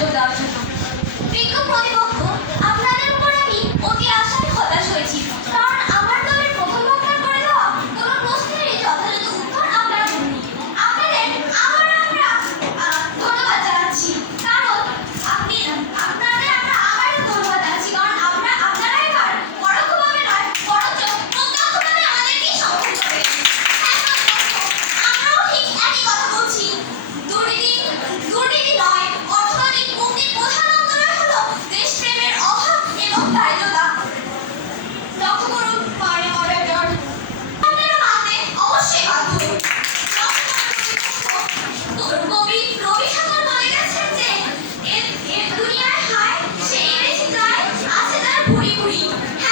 додати. 还不离不离，